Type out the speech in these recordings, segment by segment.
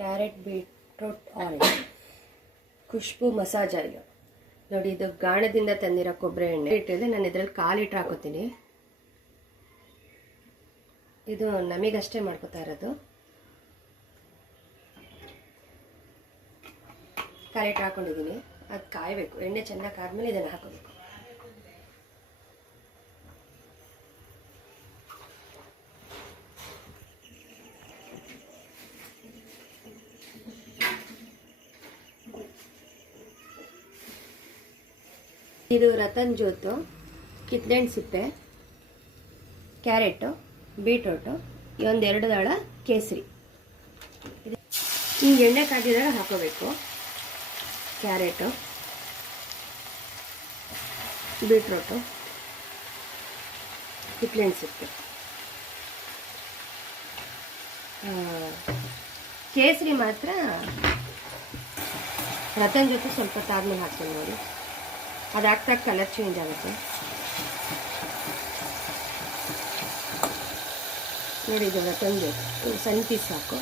Carrot beetroot oil, Khushbu massage oil. ನೋಡಿ, ಇದು ಗಾಣದಿಂದ ತಂದಿರೋ ಕೊಬ್ಬರಿ ಎಣ್ಣೆ ಇಟ್ಟಿದೆ. ನಾನು ಇದರಲ್ಲಿ 1/4 ಲೀಟ್ರ್ ಹಾಕೋತೀನಿ. ಇದು ನಮಗಷ್ಟೇ ಮಾಡ್ಕೋತಾ ಇರೋದು. 1/4 ಲೀಟ್ರ್ ಹಾಕೊಂಡಿದ್ದೀನಿ. ಅದು ಕಾಯಬೇಕು. ಎಣ್ಣೆ ಚೆನ್ನಾಗಿ ಕಾದ್ಮೇಲೆ ಇದನ್ನು ಹಾಕೋಬೇಕು. ಇದು ರತನ್ ಜ್ಯೋತು, ಕಿತ್ಲೆಹಣ್ಣು ಸಿಪ್ಪೆ, ಕ್ಯಾರೆಟು, ಬೀಟ್ರೂಟು, ಒಂದು 2 ದಳ ಕೇಸರಿ. ಹಿಂಗೆ ಎಣ್ಣೆ ಕಾದಿದಾಗ ಹಾಕೋಬೇಕು. ಕ್ಯಾರೆಟು, ಬೀಟ್ರೂಟು, ಕಿತ್ಲೆಹಣ್ಣು ಸಿಪ್ಪೆ, ಕೇಸರಿ ಮಾತ್ರ ರತನ್ ಜ್ಯೋತು ಸ್ವಲ್ಪ ತಾದ್ಮೇಲೆ ಹಾಕ್ತೀನಿ. ನೋಡಿ, ಅದು ಹಾಕ್ತಾ ಕಲರ್ ಚೇಂಜ್ ಆಗುತ್ತೆ. ನೋಡಿ, ಇದು ರತನ್ ಜ್ಯೋತು ಸಣ್ಣ ಪೀಸ್ ಹಾಕು.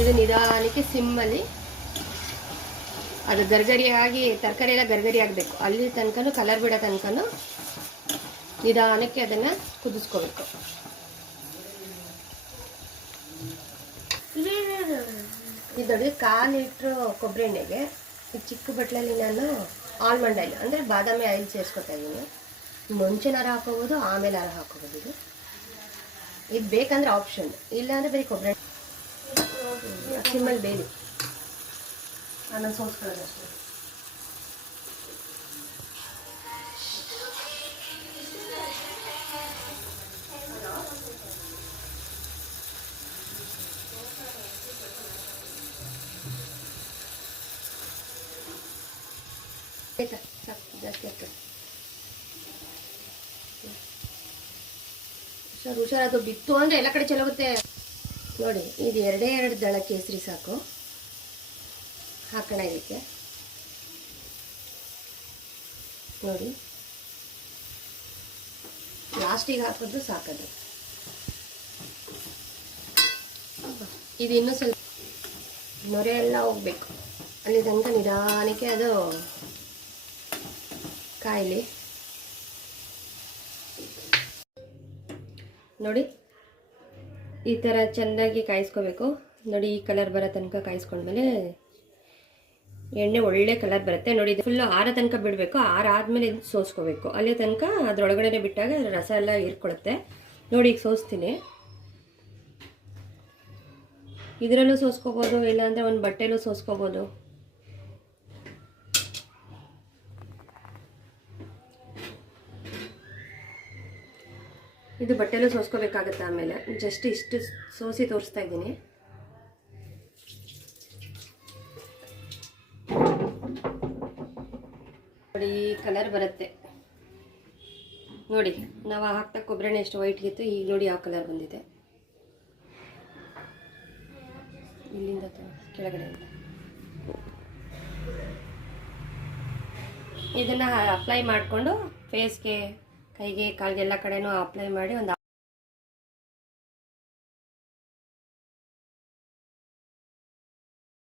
ಇದು ನಿಧಾನಕ್ಕೆ ಸಿಮ್ಮಲ್ಲಿ ಅದು ಗರ್ಗರಿಯಾಗಿ, ತರಕಾರಿ ಎಲ್ಲ ಗರ್ಗರಿ ಆಗಬೇಕು. ಅಲ್ಲಿ ತನಕನೂ ಕಲರ್ ಬಿಡೋ ತನಕನೂ ನಿಧಾನಕ್ಕೆ ಅದನ್ನು ಕುದಿಸ್ಕೋಬೇಕು. ಇದು ನೋಡಿ, 1/4 ಲೀಟ್ರ್ ಕೊಬ್ಬರಿ ಎಣ್ಣೆಗೆ ಈ ಚಿಕ್ಕ ಬಟ್ಲಲ್ಲಿ ನಾನು ಆಲ್ಮಂಡ್ ಆಯಿಲ್ ಅಂದರೆ ಬಾದಾಮಿ ಆಯಿಲ್ ಸೇರಿಸ್ಕೊತಾ ಇದ್ದೀನಿ. ಮುಂಚೆನಾರ ಹಾಕೋಬೋದು, ಆಮೇಲೆ ಹಾಕೋಬೋದು. ಇದು ಬೇಕಂದ್ರೆ ಆಪ್ಷನ್, ಇಲ್ಲಾಂದರೆ ಬರೀ ಕೊಬ್ಬರಿ ಸಿಮ್ಮಲ್ಲಿ ಬೇಲಿ ಆಮೇಲೆ ಸೋಸ್ಕೊಳ್ಳೋದಷ್ಟೇ. ಜಾಸ್ತಿ ಆಗ್ತದೆ. ಹುಷಾರು, ಅದು ಬಿತ್ತು ಅಂದರೆ ಎಲ್ಲ ಕಡೆ ಚೆಲ್ಲೋಗುತ್ತೆ. ನೋಡಿ, ಇದು 2 ದಳ ಕೇಸರಿ ಸಾಕು. ಹಾಕೋಣ ಇದಕ್ಕೆ. ನೋಡಿ, ಲಾಸ್ಟಿಗೆ ಹಾಕಿದ್ರು ಸಾಕದು. ಇದು ಇನ್ನೂ ಸ್ವಲ್ಪ ನೊರೆ ಎಲ್ಲ ಹೋಗ್ಬೇಕು. ಅಲ್ಲಿ ತನಕ ನಿಧಾನಕ್ಕೆ ಅದು ಕಾಯಿಲಿ. ನೋಡಿ, ಈ ಥರ ಚೆಂದಾಗಿ ಕಾಯಿಸ್ಕೋಬೇಕು. ನೋಡಿ, ಈ ಕಲರ್ ಬರೋ ತನಕ ಕಾಯಿಸ್ಕೊಂಡ್ಮೇಲೆ ಎಣ್ಣೆ ಒಳ್ಳೆ ಕಲರ್ ಬರುತ್ತೆ. ನೋಡಿ, ಇದು ಫುಲ್ಲು ಆರ ತನಕ ಬಿಡಬೇಕು. ಆರಾದ್ಮೇಲೆ ಇದು ಸೋಸ್ಕೋಬೇಕು. ಅಲ್ಲಿ ತನಕ ಅದರೊಳಗಡೆ ಬಿಟ್ಟಾಗ ರಸ ಎಲ್ಲ ಹೀರ್ಕೊಳ್ಳುತ್ತೆ. ನೋಡಿ, ಈಗ ಸೋಸ್ತೀನಿ. ಇದರಲ್ಲೂ ಸೋಸ್ಕೋಬೋದು, ಇಲ್ಲಾಂದರೆ ಒಂದು ಬಟ್ಟೆಲೂ ಸೋಸ್ಕೋಬೋದು. ಇದು ಬಟ್ಟೆಲೂ ಸೋಸ್ಕೋಬೇಕಾಗುತ್ತೆ. ಆಮೇಲೆ ಜಸ್ಟ್ ಇಷ್ಟು ಸೋಸಿ ತೋರಿಸ್ತಾ ಇದ್ದೀನಿ. ನೋಡಿ, ಕಲರ್ ಬರುತ್ತೆ. ನೋಡಿ, ನಾವು ಹಾಕ್ತಾ ಕೊಬ್ಬರಿ ಎಣ್ಣೆ ಎಷ್ಟು ವೈಟ್ಗಿತ್ತು, ಈಗ ನೋಡಿ ಯಾವ ಕಲರ್ ಬಂದಿದೆ. ಇಲ್ಲಿಂದ ಕೆಳಗಡೆಯಿಂದ ಇದನ್ನು ಅಪ್ಲೈ ಮಾಡಿಕೊಂಡು ಫೇಸ್ಗೆ, ಕೈಗೆ, ಕಾಲಿಗೆ ಎಲ್ಲ ಕಡೆನೂ ಅಪ್ಲೈ ಮಾಡಿ ಒಂದು